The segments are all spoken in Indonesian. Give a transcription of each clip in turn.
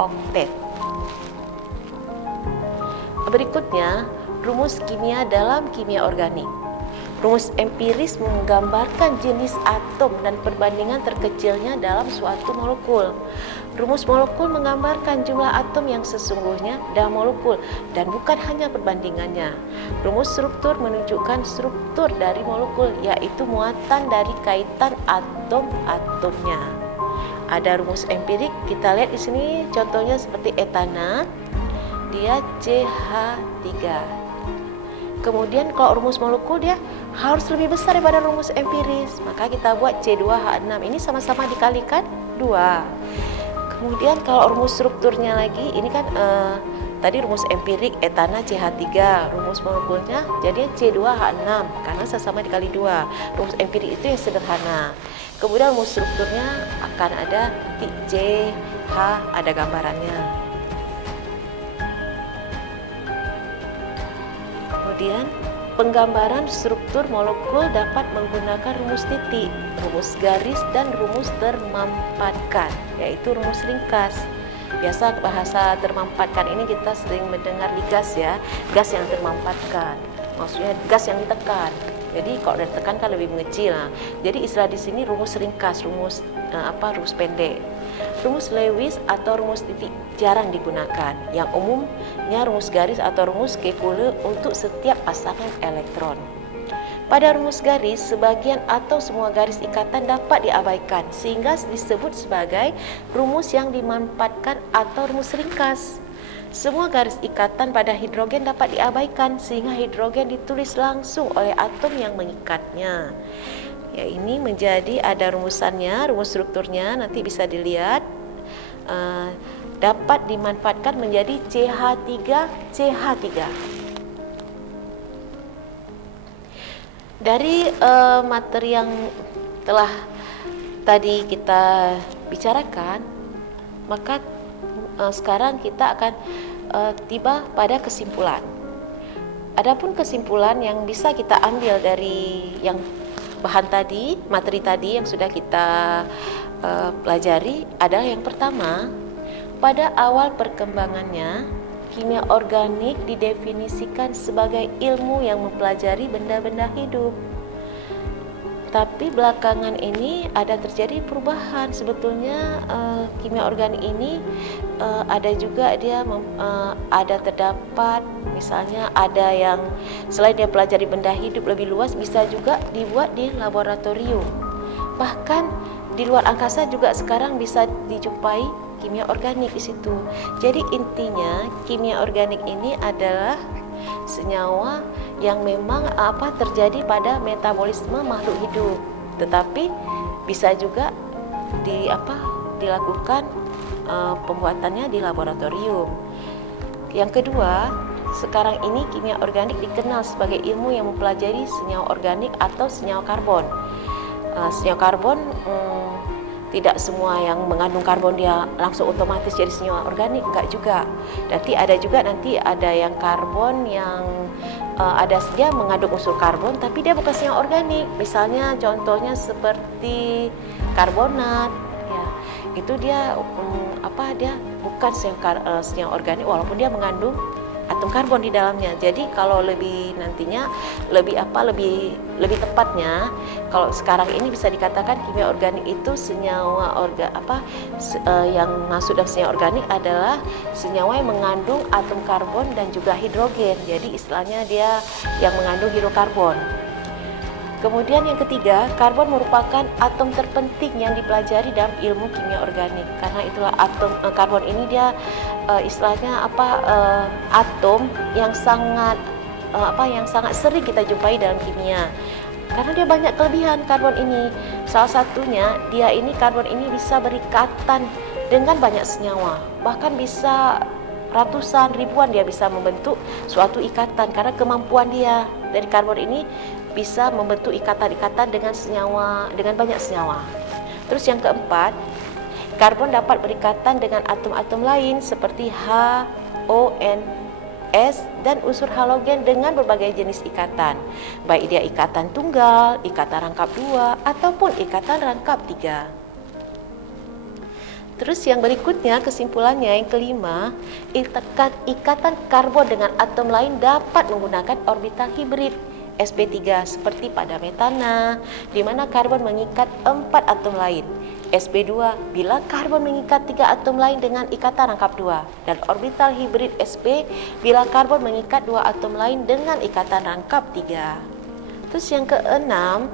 oktet. Berikutnya, rumus kimia dalam kimia organik. Rumus empiris menggambarkan jenis atom dan perbandingan terkecilnya dalam suatu molekul. Rumus molekul menggambarkan jumlah atom yang sesungguhnya dalam molekul dan bukan hanya perbandingannya. Rumus struktur menunjukkan struktur dari molekul, yaitu muatan dari kaitan atom-atomnya. Ada rumus empirik, kita lihat di sini contohnya seperti etana, dia CH3. Kemudian kalau rumus molekul dia harus lebih besar daripada rumus empiris, maka kita buat C2H6. Ini sama-sama dikalikan 2. Kemudian kalau rumus strukturnya lagi, ini kan tadi rumus empirik etana CH3, rumus molekulnya jadi C2H6 karena sama-sama dikali 2. Rumus empirik itu yang sederhana. Kemudian rumus strukturnya akan ada titik CH, ada gambarannya. Kemudian penggambaran struktur molekul dapat menggunakan rumus titik, rumus garis, dan rumus termampatkan, yaitu rumus ringkas. Biasa bahasa termampatkan ini kita sering mendengar di gas ya, gas yang termampatkan. Maksudnya gas yang ditekan. Jadi kalau ditekan kan lebih mengecil. Jadi istilah di sini rumus ringkas, rumus rumus pendek. Rumus Lewis atau rumus titik jarang digunakan. Yang umumnya rumus garis atau rumus Kekule untuk setiap pasangan elektron. Pada rumus garis, sebagian atau semua garis ikatan dapat diabaikan sehingga disebut sebagai rumus yang dimanfaatkan atau rumus ringkas. Semua garis ikatan pada hidrogen dapat diabaikan sehingga hidrogen ditulis langsung oleh atom yang mengikatnya. Ya, ini menjadi ada rumusannya, rumus strukturnya nanti bisa dilihat. Dapat dimanfaatkan menjadi CH3CH3. Dari materi yang telah tadi kita bicarakan, maka sekarang kita akan tiba pada kesimpulan. Adapun kesimpulan yang bisa kita ambil dari yang bahan tadi, materi tadi yang sudah kita pelajari adalah yang pertama, pada awal perkembangannya, kimia organik didefinisikan sebagai ilmu yang mempelajari benda-benda hidup. Tapi belakangan ini ada terjadi perubahan. Sebetulnya kimia organik ini ada juga dia ada terdapat, misalnya ada yang selain dia pelajari benda hidup lebih luas, bisa juga dibuat di laboratorium. Bahkan di luar angkasa juga sekarang bisa dijumpai kimia organik di situ. Jadi intinya kimia organik ini adalah senyawa yang memang terjadi pada metabolisme makhluk hidup, tetapi bisa juga dilakukan pembuatannya di laboratorium. Yang kedua, sekarang ini kimia organik dikenal sebagai ilmu yang mempelajari senyawa organik atau senyawa karbon. Senyawa karbon tidak semua yang mengandung karbon dia langsung otomatis jadi senyawa organik, enggak juga. Nanti ada yang karbon yang ada dia mengandung unsur karbon tapi dia bukan senyawa organik. Misalnya contohnya seperti karbonat, ya. Itu dia dia bukan senyawa organik walaupun dia mengandung atom karbon di dalamnya. Jadi kalau lebih tepatnya kalau sekarang ini bisa dikatakan kimia organik itu senyawa yang masuk dalam senyawa organik adalah senyawa yang mengandung atom karbon dan juga hidrogen. Jadi istilahnya dia yang mengandung hidrokarbon. Kemudian yang ketiga, karbon merupakan atom terpenting yang dipelajari dalam ilmu kimia organik. Karena itulah karbon ini dia istilahnya atom yang sangat sering kita jumpai dalam kimia. Karena dia banyak kelebihan karbon ini. Salah satunya karbon ini bisa berikatan dengan banyak senyawa. Bahkan bisa ratusan, ribuan dia bisa membentuk suatu ikatan karena kemampuan dia dari karbon ini bisa membentuk ikatan-ikatan dengan banyak senyawa. Terus yang keempat, karbon dapat berikatan dengan atom-atom lain seperti H, O, N, S dan unsur halogen dengan berbagai jenis ikatan, baik dia ikatan tunggal, ikatan rangkap 2 ataupun ikatan rangkap 3. Terus yang berikutnya, kesimpulannya yang kelima, ikatan karbon dengan atom lain dapat menggunakan orbital hibrid sp3 seperti pada metana, di mana karbon mengikat 4 atom lain. sp2 bila karbon mengikat 3 atom lain dengan ikatan rangkap 2, dan orbital hibrid sp bila karbon mengikat 2 atom lain dengan ikatan rangkap 3. Terus yang keenam,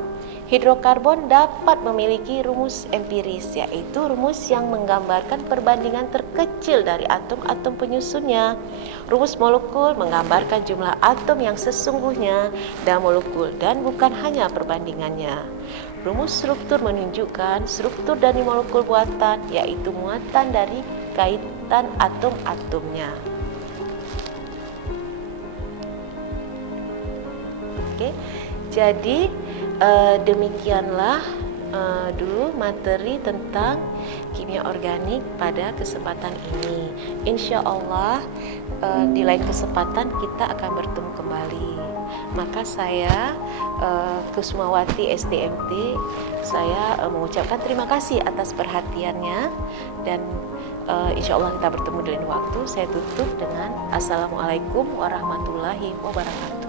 hidrokarbon dapat memiliki rumus empiris, yaitu rumus yang menggambarkan perbandingan terkecil dari atom-atom penyusunnya. Rumus molekul menggambarkan jumlah atom yang sesungguhnya dan molekul, dan bukan hanya perbandingannya. Rumus struktur menunjukkan struktur dari molekul buatan, yaitu muatan dari kaitan atom-atomnya. Oke, jadi demikianlah dulu materi tentang kimia organik pada kesempatan ini. Insya Allah di lain kesempatan kita akan bertemu kembali. Maka saya Kusumawati STMT, saya mengucapkan terima kasih atas perhatiannya, dan insya Allah kita bertemu di lain waktu. Saya tutup dengan Assalamualaikum warahmatullahi wabarakatuh.